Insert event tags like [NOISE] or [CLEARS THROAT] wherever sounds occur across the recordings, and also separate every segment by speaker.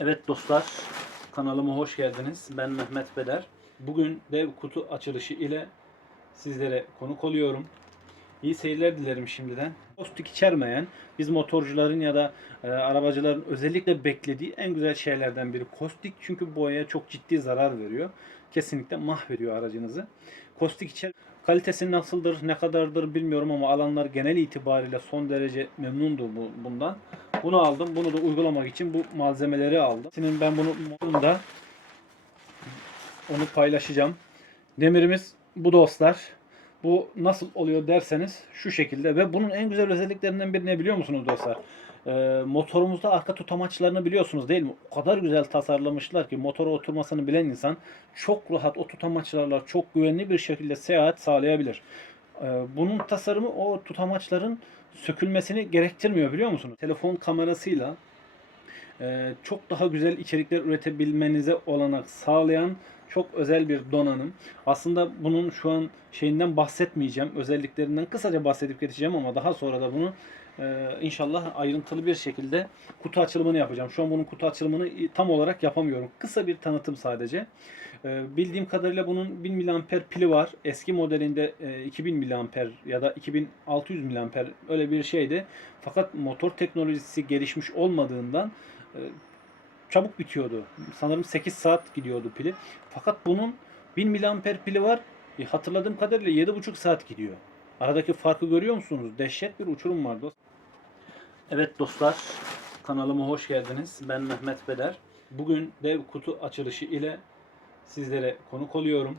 Speaker 1: Evet dostlar, kanalıma hoş geldiniz. Ben Mehmet Beder. Bugün dev kutu açılışı ile sizlere konuk oluyorum. İyi seyirler dilerim şimdiden. Kostik içermeyen, biz motorcuların ya da e, arabacıların özellikle beklediği en güzel şeylerden biri kostik. Çünkü boyaya çok ciddi zarar veriyor. Kesinlikle mahvediyor aracınızı. Kostik içer Kalitesi nasıldır, ne kadardır bilmiyorum ama alanlar genel itibariyle son derece memnundu bu, bundan. Bunu aldım. Bunu da uygulamak için bu malzemeleri aldım. Şimdi ben bunu modunda onu paylaşacağım. Demirimiz bu dostlar. Bu nasıl oluyor derseniz şu şekilde ve bunun en güzel özelliklerinden biri ne biliyor musunuz dostlar? Ee, motorumuzda arka tutamaçlarını biliyorsunuz değil mi? O kadar güzel tasarlamışlar ki motora oturmasını bilen insan çok rahat o tutamaçlarla çok güvenli bir şekilde seyahat sağlayabilir. Ee, bunun tasarımı o tutamaçların sökülmesini gerektirmiyor biliyor musunuz? Telefon kamerasıyla e, çok daha güzel içerikler üretebilmenize olanak sağlayan çok özel bir donanım. Aslında bunun şu an şeyinden bahsetmeyeceğim. Özelliklerinden kısaca bahsedip geçeceğim ama daha sonra da bunu e, inşallah ayrıntılı bir şekilde kutu açılımını yapacağım. Şu an bunun kutu açılımını tam olarak yapamıyorum. Kısa bir tanıtım sadece. E, bildiğim kadarıyla bunun 1000 mAh pili var. Eski modelinde e, 2000 mAh ya da 2600 mAh öyle bir şeydi. Fakat motor teknolojisi gelişmiş olmadığından e, çabuk bitiyordu. Sanırım 8 saat gidiyordu pili. Fakat bunun 1000 mAh pili var. E, hatırladığım kadarıyla 7,5 saat gidiyor. Aradaki farkı görüyor musunuz? Dehşet bir uçurum var dost. Evet dostlar, kanalıma hoş geldiniz. Ben Mehmet Beder. Bugün dev kutu açılışı ile sizlere konuk oluyorum.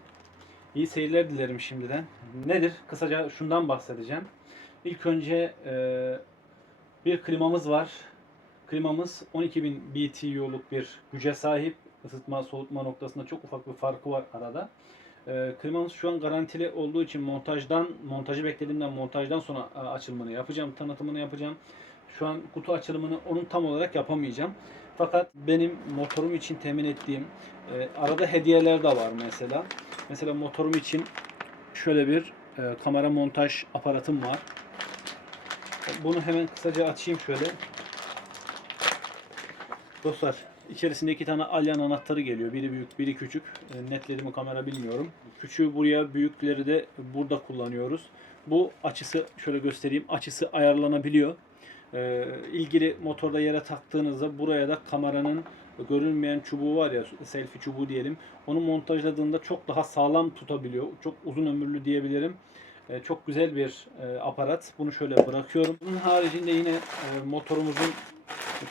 Speaker 1: İyi seyirler dilerim şimdiden. Nedir? Kısaca şundan bahsedeceğim. İlk önce e, bir klimamız var. Klimamız 12.000 BTU'luk bir güce sahip. Isıtma soğutma noktasında çok ufak bir farkı var arada. E, klimamız şu an garantili olduğu için montajdan, montajı beklediğimden montajdan sonra e, açılımını yapacağım, tanıtımını yapacağım. Şu an kutu açılımını onun tam olarak yapamayacağım. Fakat benim motorum için temin ettiğim e, arada hediyeler de var mesela. Mesela motorum için şöyle bir e, kamera montaj aparatım var. Bunu hemen kısaca açayım şöyle. Dostlar içerisinde iki tane alyan anahtarı geliyor. Biri büyük, biri küçük. E, netledi mi kamera bilmiyorum. Küçüğü buraya, büyükleri de burada kullanıyoruz. Bu açısı şöyle göstereyim. Açısı ayarlanabiliyor. E, ilgili motorda yere taktığınızda buraya da kameranın görünmeyen çubuğu var ya selfie çubuğu diyelim. Onu montajladığında çok daha sağlam tutabiliyor. Çok uzun ömürlü diyebilirim. E, çok güzel bir e, aparat. Bunu şöyle bırakıyorum. Bunun haricinde yine e, motorumuzun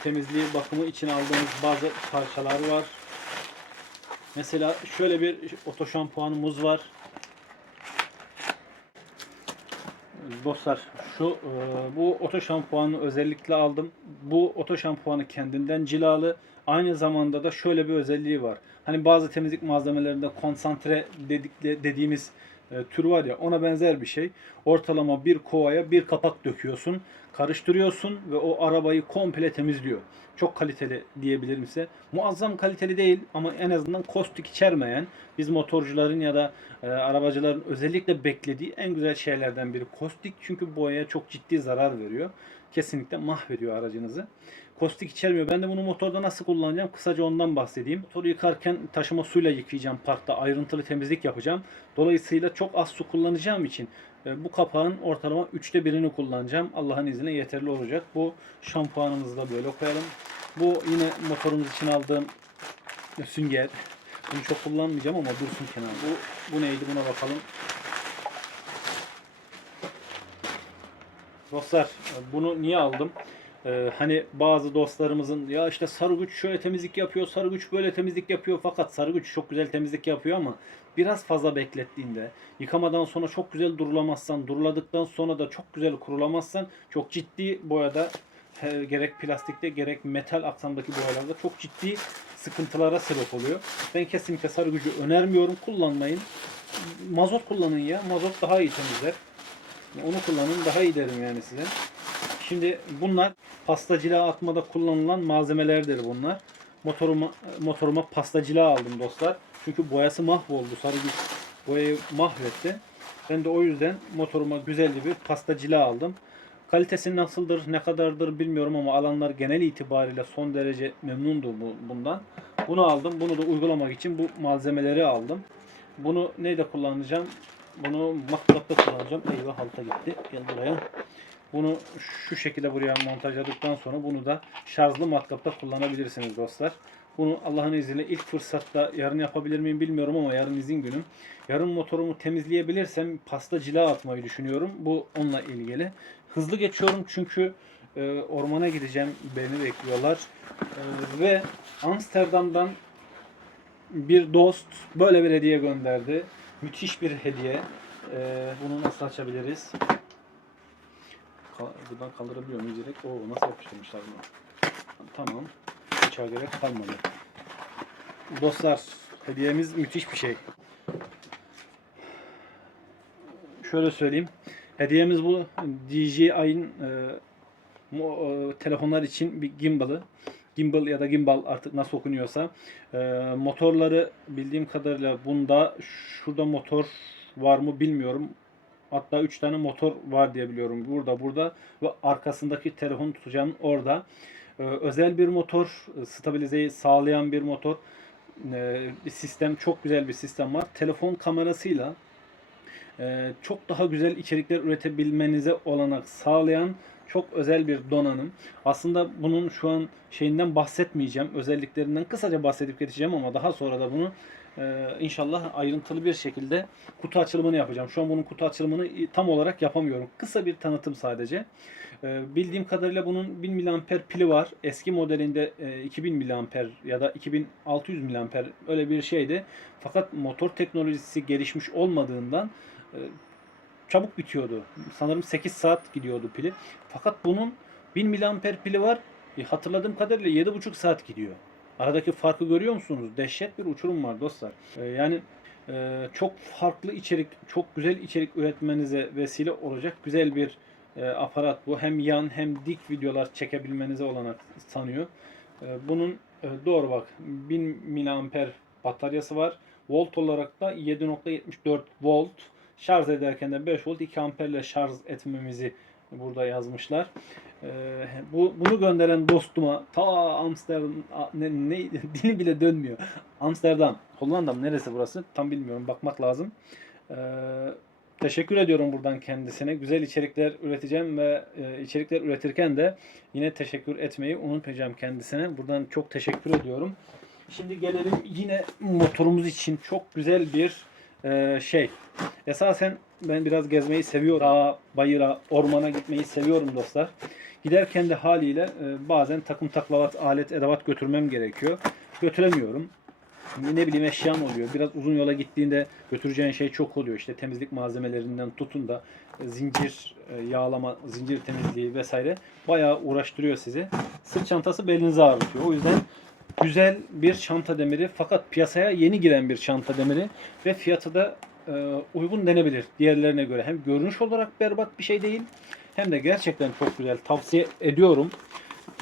Speaker 1: temizliği, bakımı için aldığımız bazı parçalar var. Mesela şöyle bir oto şampuanımız var. Dostlar şu e, bu oto şampuanı özellikle aldım. Bu oto şampuanı kendinden cilalı. Aynı zamanda da şöyle bir özelliği var. Hani bazı temizlik malzemelerinde konsantre dedik, dediğimiz e, tür var ya ona benzer bir şey. Ortalama bir kovaya bir kapak döküyorsun, karıştırıyorsun ve o arabayı komple temizliyor. Çok kaliteli diyebilirim size. Muazzam kaliteli değil ama en azından kostik içermeyen biz motorcuların ya da e, arabacıların özellikle beklediği en güzel şeylerden biri kostik. Çünkü boyaya çok ciddi zarar veriyor. Kesinlikle mahvediyor aracınızı. Kostik içermiyor. Ben de bunu motorda nasıl kullanacağım? Kısaca ondan bahsedeyim. Motoru yıkarken taşıma suyla yıkayacağım parkta. Ayrıntılı temizlik yapacağım. Dolayısıyla çok az su kullanacağım için bu kapağın ortalama üçte birini kullanacağım. Allah'ın izniyle yeterli olacak. Bu şampuanımızı da böyle koyalım. Bu yine motorumuz için aldığım sünger. Bunu çok kullanmayacağım ama dursun kenara. Bu, bu neydi buna bakalım. Dostlar bunu niye aldım? Ee, hani bazı dostlarımızın ya işte Sarıgüç şöyle temizlik yapıyor, Sarıgüç böyle temizlik yapıyor fakat Sarıgüç çok güzel temizlik yapıyor ama biraz fazla beklettiğinde yıkamadan sonra çok güzel durulamazsan, duruladıktan sonra da çok güzel kurulamazsan çok ciddi boyada gerek plastikte gerek metal aksamdaki boyalarda çok ciddi sıkıntılara sebep oluyor. Ben kesinlikle Sarıgücü önermiyorum. Kullanmayın. Mazot kullanın ya. Mazot daha iyi temizler. Onu kullanın daha iyi derim yani size. Şimdi bunlar pastacılığa atmada kullanılan malzemelerdir bunlar. Motoruma motoruma pastacılığa aldım dostlar. Çünkü boyası mahvoldu. Sarı güç boyayı mahvetti. Ben de o yüzden motoruma güzel bir pastacılığa aldım. Kalitesi nasıldır, ne kadardır bilmiyorum ama alanlar genel itibariyle son derece memnundu bu, bundan. Bunu aldım. Bunu da uygulamak için bu malzemeleri aldım. Bunu neyle kullanacağım? Bunu matkapta kullanacağım. Eyvah halta gitti. Gel buraya. Bunu şu şekilde buraya montajladıktan sonra bunu da şarjlı matkapta kullanabilirsiniz dostlar. Bunu Allah'ın izniyle ilk fırsatta yarın yapabilir miyim bilmiyorum ama yarın izin günüm. Yarın motorumu temizleyebilirsem pasta cila atmayı düşünüyorum. Bu onunla ilgili. Hızlı geçiyorum çünkü e, ormana gideceğim. Beni bekliyorlar. E, ve Amsterdam'dan bir dost böyle bir hediye gönderdi. Müthiş bir hediye. E, bunu nasıl açabiliriz? Buradan kaldırabiliyor muyuz direkt? Oo nasıl yapıştırmışlar bunu? Tamam. Bıçağa gerek kalmadı. Dostlar hediyemiz müthiş bir şey. Şöyle söyleyeyim. Hediyemiz bu DJI'nin e, e, telefonlar için bir gimbal'ı. Gimbal ya da gimbal artık nasıl okunuyorsa. E, motorları bildiğim kadarıyla bunda şurada motor var mı bilmiyorum. Hatta 3 tane motor var diye biliyorum. Burada burada ve arkasındaki telefon tutacağın orada. Ee, özel bir motor, e, stabilizeyi sağlayan bir motor. Ee, bir sistem, çok güzel bir sistem var. Telefon kamerasıyla e, çok daha güzel içerikler üretebilmenize olanak sağlayan çok özel bir donanım. Aslında bunun şu an şeyinden bahsetmeyeceğim. Özelliklerinden kısaca bahsedip geçeceğim ama daha sonra da bunu e, inşallah ayrıntılı bir şekilde kutu açılımını yapacağım. Şu an bunun kutu açılımını tam olarak yapamıyorum. Kısa bir tanıtım sadece. E, bildiğim kadarıyla bunun 1000 mAh pili var. Eski modelinde e, 2000 mAh ya da 2600 mAh öyle bir şeydi. Fakat motor teknolojisi gelişmiş olmadığından e, çabuk bitiyordu. Sanırım 8 saat gidiyordu pili. Fakat bunun 1000 mAh pili var. E, hatırladığım kadarıyla 7,5 saat gidiyor. Aradaki farkı görüyor musunuz? Dehşet bir uçurum var dostlar. E, yani e, çok farklı içerik, çok güzel içerik üretmenize vesile olacak güzel bir e, aparat bu. Hem yan hem dik videolar çekebilmenize olanak sanıyor. E, bunun e, doğru bak 1000 miliamper bataryası var. Volt olarak da 7.74 volt. Şarj ederken de 5 volt 2 amperle şarj etmemizi burada yazmışlar. E, bu bunu gönderen dostuma ta Amsterdam ne, ne [LAUGHS] dili bile dönmüyor. Amsterdam, Hollanda mı neresi burası? Tam bilmiyorum. Bakmak lazım. E, Teşekkür ediyorum buradan kendisine. Güzel içerikler üreteceğim ve e, içerikler üretirken de yine teşekkür etmeyi unutmayacağım kendisine. Buradan çok teşekkür ediyorum. Şimdi gelelim yine motorumuz için çok güzel bir e, şey. Esasen ben biraz gezmeyi seviyorum. Dağa, bayıra, ormana gitmeyi seviyorum dostlar. Giderken de haliyle e, bazen takım taklavat, alet, edevat götürmem gerekiyor. Götüremiyorum ne bileyim eşyan oluyor. Biraz uzun yola gittiğinde götüreceğin şey çok oluyor. İşte temizlik malzemelerinden tutun da zincir e, yağlama, zincir temizliği vesaire bayağı uğraştırıyor sizi. Sırt çantası belinizi ağrıtıyor. O yüzden güzel bir çanta demiri fakat piyasaya yeni giren bir çanta demiri ve fiyatı da e, uygun denebilir diğerlerine göre. Hem görünüş olarak berbat bir şey değil hem de gerçekten çok güzel. Tavsiye ediyorum.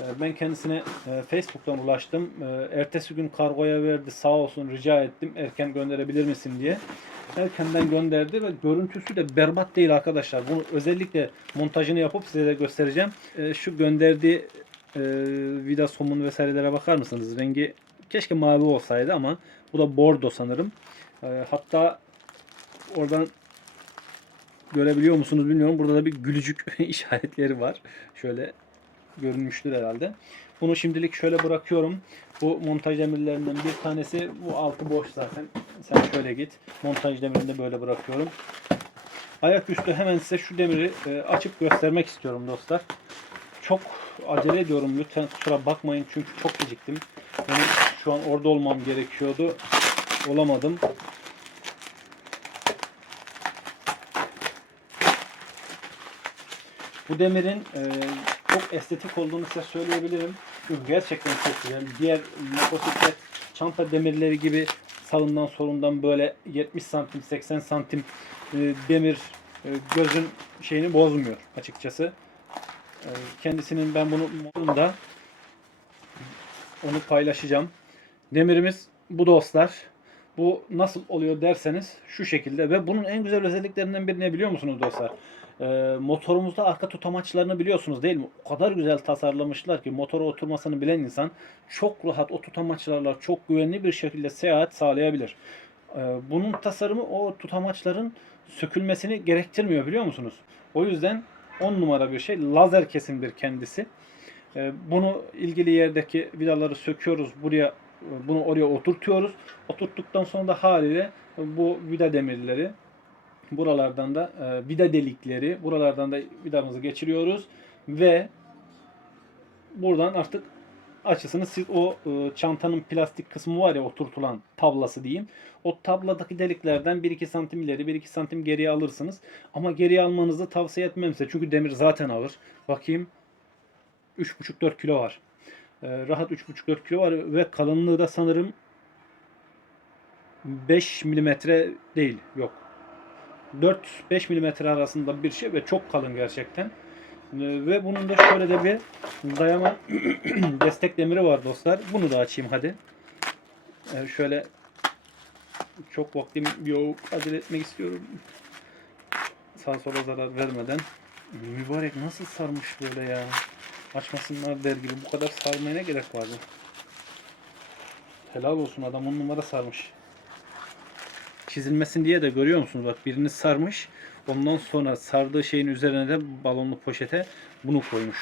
Speaker 1: Ee, Ben kendisine e, Facebook'tan ulaştım. Ee, Ertesi gün kargoya verdi. Sağ olsun rica ettim. Erken gönderebilir misin diye. Erkenden gönderdi ve görüntüsü de berbat değil arkadaşlar. Bunu özellikle montajını yapıp size de göstereceğim. Şu gönderdiği e, vida somun vesairelere bakar mısınız? Rengi keşke mavi olsaydı ama bu da bordo sanırım. Hatta oradan görebiliyor musunuz bilmiyorum. Burada da bir gülücük [LAUGHS] işaretleri var. Şöyle görünmüştür herhalde. Bunu şimdilik şöyle bırakıyorum. Bu montaj demirlerinden bir tanesi. Bu altı boş zaten. Sen şöyle git. Montaj demirini de böyle bırakıyorum. Ayaküstü hemen size şu demiri e, açıp göstermek istiyorum dostlar. Çok acele ediyorum. Lütfen kusura bakmayın çünkü çok geciktim. Benim şu an orada olmam gerekiyordu. Olamadım. Bu demirin e, çok estetik olduğunu size söyleyebilirim. Çünkü gerçekten çok güzel. Diğer motosiklet çanta demirleri gibi sağından solundan böyle 70 santim 80 santim e, demir e, gözün şeyini bozmuyor açıkçası. E, kendisinin ben bunu da onu paylaşacağım. Demirimiz bu dostlar. Bu nasıl oluyor derseniz şu şekilde ve bunun en güzel özelliklerinden biri ne biliyor musunuz dostlar? E, motorumuzda arka tutamaçlarını biliyorsunuz değil mi? O kadar güzel tasarlamışlar ki motora oturmasını bilen insan çok rahat o tutamaçlarla çok güvenli bir şekilde seyahat sağlayabilir. E, bunun tasarımı o tutamaçların sökülmesini gerektirmiyor biliyor musunuz? O yüzden 10 numara bir şey. Lazer kesimdir kendisi. E, bunu ilgili yerdeki vidaları söküyoruz. Buraya bunu oraya oturtuyoruz. Oturttuktan sonra da haliyle bu vida demirleri buralardan da e, vida delikleri buralardan da vidamızı geçiriyoruz ve buradan artık açısını siz o e, çantanın plastik kısmı var ya oturtulan tablası diyeyim. O tabladaki deliklerden 1-2 santim ileri 1-2 santim geriye alırsınız. Ama geriye almanızı tavsiye etmem size. Çünkü demir zaten ağır. Bakayım 3,5-4 kilo var. E, rahat 3,5-4 kilo var ve kalınlığı da sanırım 5 milimetre değil. Yok. 4-5 milimetre arasında bir şey ve çok kalın gerçekten. Ee, Ve bunun da şöyle de bir dayama [CLEARS THROAT] destek demiri var dostlar. Bunu da açayım hadi. Ee, Şöyle çok vaktim yok. Acele etmek istiyorum. Sağa sola zarar vermeden. Mübarek nasıl sarmış böyle ya. Açmasınlar der gibi. Bu kadar sarmaya ne gerek vardı? Helal olsun adam on numara sarmış çizilmesin diye de görüyor musunuz? Bak birini sarmış. Ondan sonra sardığı şeyin üzerine de balonlu poşete bunu koymuş.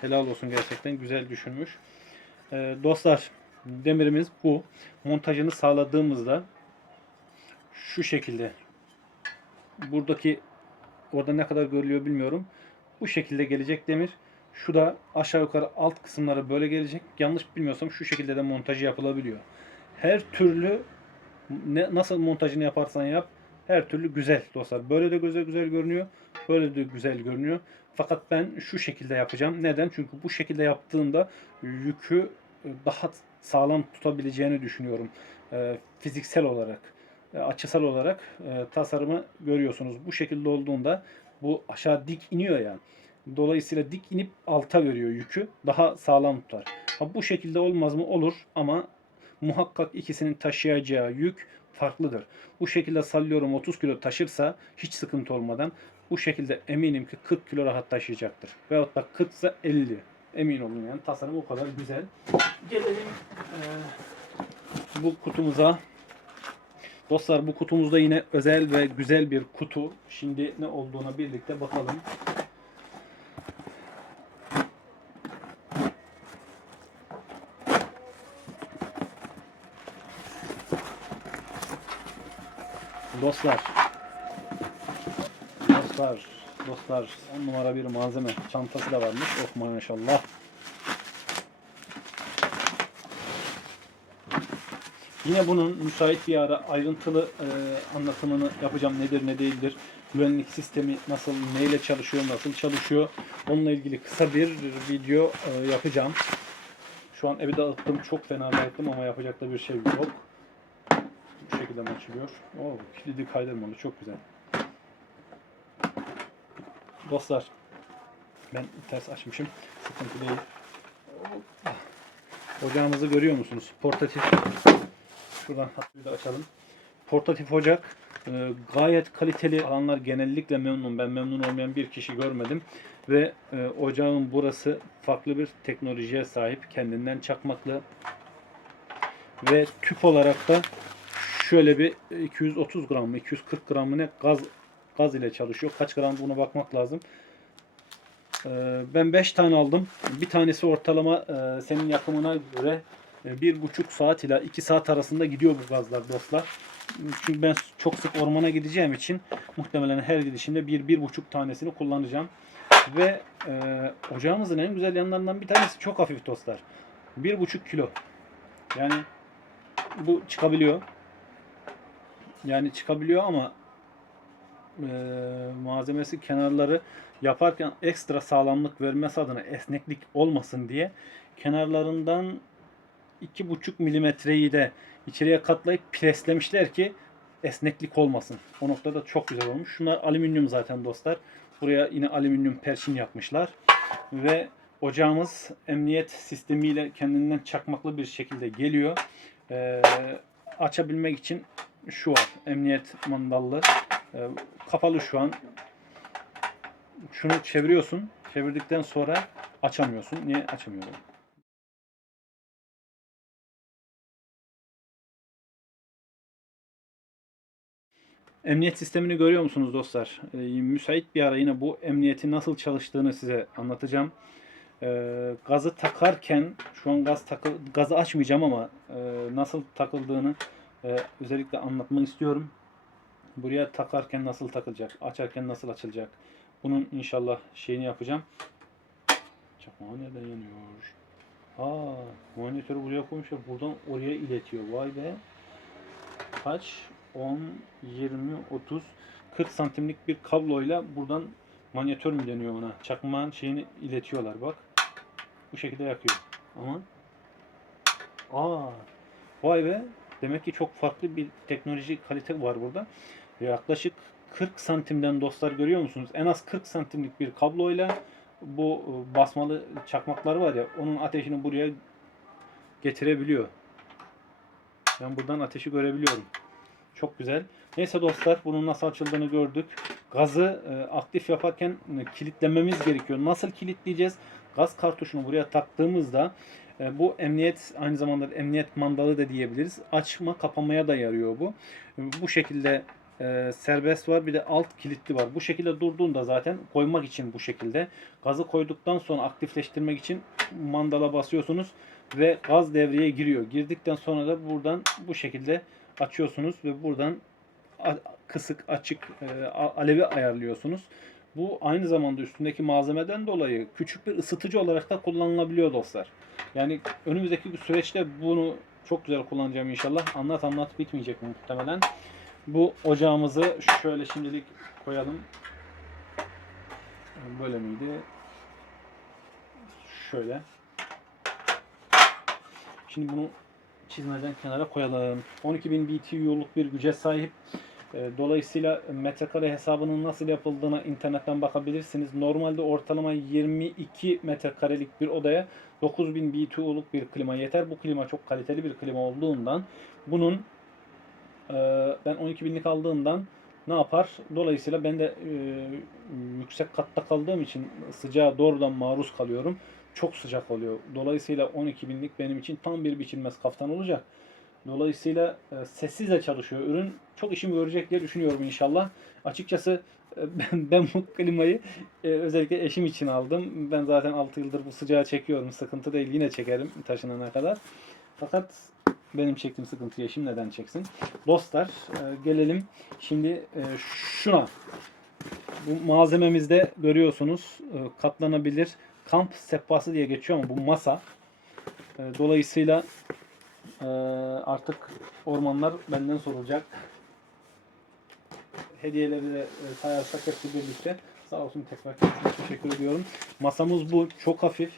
Speaker 1: Helal olsun gerçekten güzel düşünmüş. Ee, dostlar demirimiz bu. Montajını sağladığımızda şu şekilde buradaki orada ne kadar görülüyor bilmiyorum. Bu şekilde gelecek demir. Şu da aşağı yukarı alt kısımları böyle gelecek. Yanlış bilmiyorsam şu şekilde de montajı yapılabiliyor. Her türlü ne, nasıl montajını yaparsan yap her türlü güzel dostlar. Böyle de güzel güzel görünüyor. Böyle de güzel görünüyor. Fakat ben şu şekilde yapacağım. Neden? Çünkü bu şekilde yaptığında yükü daha sağlam tutabileceğini düşünüyorum. Ee, fiziksel olarak, e, açısal olarak e, tasarımı görüyorsunuz. Bu şekilde olduğunda bu aşağı dik iniyor ya. Dolayısıyla dik inip alta veriyor yükü. Daha sağlam tutar. Ha, bu şekilde olmaz mı? Olur ama muhakkak ikisinin taşıyacağı yük farklıdır. Bu şekilde sallıyorum 30 kilo taşırsa hiç sıkıntı olmadan bu şekilde eminim ki 40 kilo rahat taşıyacaktır. Veyahut da 40 ise 50. Emin olun yani tasarım o kadar güzel. Gelelim eee, bu kutumuza. Dostlar bu kutumuzda yine özel ve güzel bir kutu. Şimdi ne olduğuna birlikte bakalım. Dostlar. Dostlar. Dostlar. 10 numara bir malzeme. Çantası da varmış. Oh maşallah. Yine bunun müsait bir ara ayrıntılı e, anlatımını yapacağım. Nedir ne değildir. Güvenlik sistemi nasıl, neyle çalışıyor, nasıl çalışıyor. Onunla ilgili kısa bir video e, yapacağım. Şu an evi dağıttım. Çok fena dağıttım ama yapacak da bir şey yok. Bu şekilde açılıyor? Oo, kilidi kaydırmalı. Çok güzel. Dostlar ben ters açmışım. Sıkıntı değil. Ocağımızı görüyor musunuz? Portatif. Şuradan hatırı da açalım. Portatif ocak. Ee, gayet kaliteli alanlar genellikle memnun. Ben memnun olmayan bir kişi görmedim. Ve e, ocağın burası farklı bir teknolojiye sahip. Kendinden çakmaklı. Ve tüp olarak da şöyle bir 230 gram mı 240 gram mı ne gaz gaz ile çalışıyor. Kaç gram buna bakmak lazım. Ee, ben 5 tane aldım. Bir tanesi ortalama e, senin yapımına göre e, bir buçuk saat ile 2 saat arasında gidiyor bu gazlar dostlar. Çünkü ben çok sık ormana gideceğim için muhtemelen her gidişimde bir, bir buçuk tanesini kullanacağım. Ve e, ocağımızın en güzel yanlarından bir tanesi çok hafif dostlar. Bir buçuk kilo. Yani bu çıkabiliyor. Yani çıkabiliyor ama e, malzemesi kenarları yaparken ekstra sağlamlık vermesi adına esneklik olmasın diye kenarlarından 2,5 milimetreyi de içeriye katlayıp preslemişler ki esneklik olmasın. O noktada çok güzel olmuş. Şunlar alüminyum zaten dostlar. Buraya yine alüminyum perşin yapmışlar. Ve ocağımız emniyet sistemiyle kendinden çakmaklı bir şekilde geliyor. Ee, açabilmek için şu var. Emniyet mandallı. Ee, kapalı şu an. şunu çeviriyorsun. Çevirdikten sonra açamıyorsun. Niye açamıyorum? Emniyet sistemini görüyor musunuz dostlar? Ee, müsait bir ara yine bu emniyetin nasıl çalıştığını size anlatacağım. Ee, gazı takarken şu an gaz takıl gazı açmayacağım ama e, nasıl takıldığını e, özellikle anlatmak istiyorum. Buraya takarken nasıl takılacak, açarken nasıl açılacak. Bunun inşallah şeyini yapacağım. Çakmağı nereden yanıyor? Aa, monitörü buraya koymuşlar. Buradan oraya iletiyor. Vay be. Kaç? 10, 20, 30, 40 santimlik bir kabloyla buradan manyetör mü deniyor ona? Çakmağın şeyini iletiyorlar bak. Bu şekilde yakıyor. Ama Aa, vay be. Demek ki çok farklı bir teknoloji kalite var burada. Yaklaşık 40 santimden dostlar görüyor musunuz? En az 40 santimlik bir kabloyla bu e, basmalı çakmaklar var ya onun ateşini buraya getirebiliyor. Ben buradan ateşi görebiliyorum. Çok güzel. Neyse dostlar bunun nasıl açıldığını gördük. Gazı e, aktif yaparken e, kilitlememiz gerekiyor. Nasıl kilitleyeceğiz? Gaz kartuşunu buraya taktığımızda bu emniyet aynı zamanda emniyet mandalı da diyebiliriz. Açma kapamaya da yarıyor bu. E, bu şekilde e, serbest var bir de alt kilitli var. Bu şekilde durduğunda zaten koymak için bu şekilde. Gazı koyduktan sonra aktifleştirmek için mandala basıyorsunuz ve gaz devreye giriyor. Girdikten sonra da buradan bu şekilde açıyorsunuz ve buradan kısık açık e, alevi ayarlıyorsunuz. Bu aynı zamanda üstündeki malzemeden dolayı küçük bir ısıtıcı olarak da kullanılabiliyor dostlar. Yani önümüzdeki süreçte bunu çok güzel kullanacağım inşallah. Anlat anlat bitmeyecek muhtemelen. Bu ocağımızı şöyle şimdilik koyalım. Böyle miydi? Şöyle. Şimdi bunu çizmeden kenara koyalım. 12.000 BTU'luk bir güce sahip. E, Dolayısıyla metrekare hesabının nasıl yapıldığına internetten bakabilirsiniz. Normalde ortalama 22 metrekarelik bir odaya 9000 BTU'luk bir klima yeter. Bu klima çok kaliteli bir klima olduğundan bunun e, ben 12.000'lik aldığımdan ne yapar? Dolayısıyla ben de e, yüksek katta kaldığım için sıcağa doğrudan maruz kalıyorum. Çok sıcak oluyor. Dolayısıyla 12.000'lik benim için tam bir biçilmez kaftan olacak. Dolayısıyla e, sessizle çalışıyor ürün. Çok işimi görecek diye düşünüyorum inşallah. Açıkçası e, [LAUGHS] ben, ben bu klimayı e, özellikle eşim için aldım. Ben zaten 6 yıldır bu sıcağı çekiyorum. Sıkıntı değil. Yine çekerim taşınana kadar. Fakat benim çektiğim sıkıntıyı eşim neden çeksin? Dostlar e, gelelim şimdi e, şuna. Bu malzememizde görüyorsunuz e, katlanabilir kamp sehpası diye geçiyor ama bu masa. E, Dolayısıyla e, artık ormanlar benden sorulacak. Hediyeleri de e, sayarsak hepsi birlikte. Sağ olsun tekrar teşekkür ediyorum. Masamız bu. Çok hafif.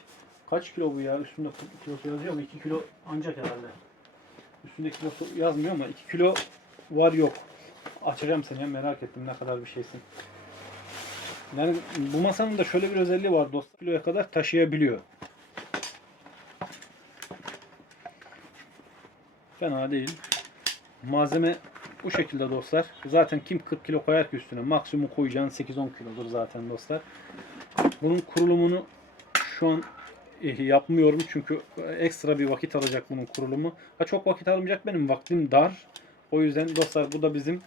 Speaker 1: Kaç kilo bu ya? Üstünde kilosu yazıyor ama 2 kilo ancak herhalde. Üstünde kilosu yazmıyor ama 2 kilo var yok. Açacağım seni ya, merak ettim ne kadar bir şeysin. Yani bu masanın da şöyle bir özelliği var dostlar. Kiloya kadar taşıyabiliyor. Fena değil. Malzeme bu şekilde dostlar. Zaten kim 40 kilo koyar ki üstüne? Maksimum koyacağın 8-10 kilodur zaten dostlar. Bunun kurulumunu şu an eh, yapmıyorum çünkü ekstra bir vakit alacak bunun kurulumu. Ha çok vakit almayacak benim vaktim dar. O yüzden dostlar bu da bizim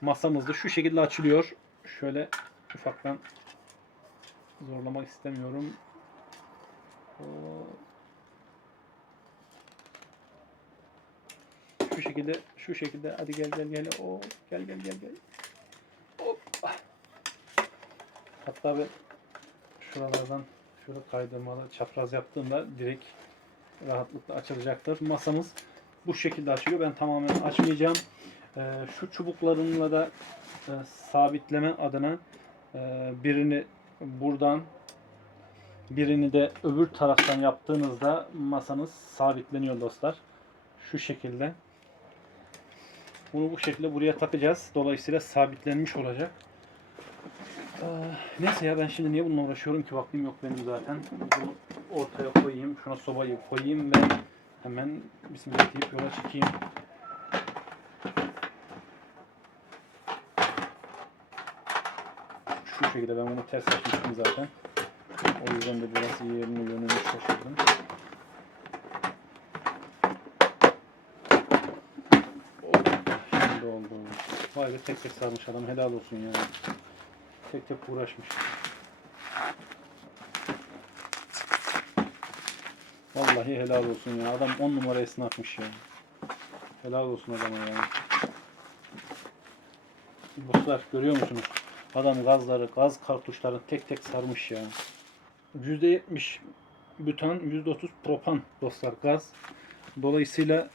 Speaker 1: masamızda şu şekilde açılıyor. Şöyle ufaktan zorlamak istemiyorum. O- Şu şekilde şu şekilde hadi gel gel gel. O gel gel gel gel. Hop. Hatta ben şuralardan şurada kaydırmalı çapraz yaptığımda direkt rahatlıkla açılacaktır. Masamız bu şekilde açılıyor. Ben tamamen açmayacağım. Ee, şu çubuklarımla da e, sabitleme adına e, birini buradan birini de öbür taraftan yaptığınızda masanız sabitleniyor dostlar. Şu şekilde. Bunu bu şekilde buraya takacağız. Dolayısıyla sabitlenmiş olacak. Ee, neyse ya ben şimdi niye bununla uğraşıyorum ki vaktim yok benim zaten. Bunu ortaya koyayım. Şuna sobayı koyayım ve hemen bismillah deyip yola çıkayım. Şu şekilde ben bunu ters açmıştım zaten. O yüzden de biraz yerini yönünü şaşırdım. Şimdi oldu. Vay be tek tek sarmış adam helal olsun ya. Tek tek uğraşmış. Vallahi helal olsun ya. Adam 10 numara esnafmış ya. Helal olsun adama ya. Dostlar görüyor musunuz? Adam gazları, gaz kartuşları tek tek sarmış ya. %70 bütan, %30 propan dostlar gaz. Dolayısıyla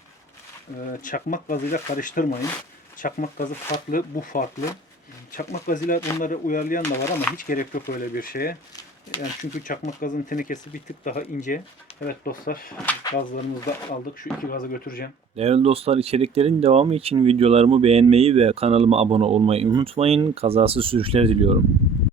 Speaker 1: e, çakmak gazıyla karıştırmayın. Çakmak gazı farklı, bu farklı. Çakmak gazıyla bunları uyarlayan da var ama hiç gerek yok öyle bir şeye. Yani çünkü çakmak gazının tenekesi bir tık daha ince. Evet dostlar gazlarımızı da aldık. Şu iki gazı götüreceğim.
Speaker 2: Değerli dostlar içeriklerin devamı için videolarımı beğenmeyi ve kanalıma abone olmayı unutmayın. Kazasız sürüşler diliyorum.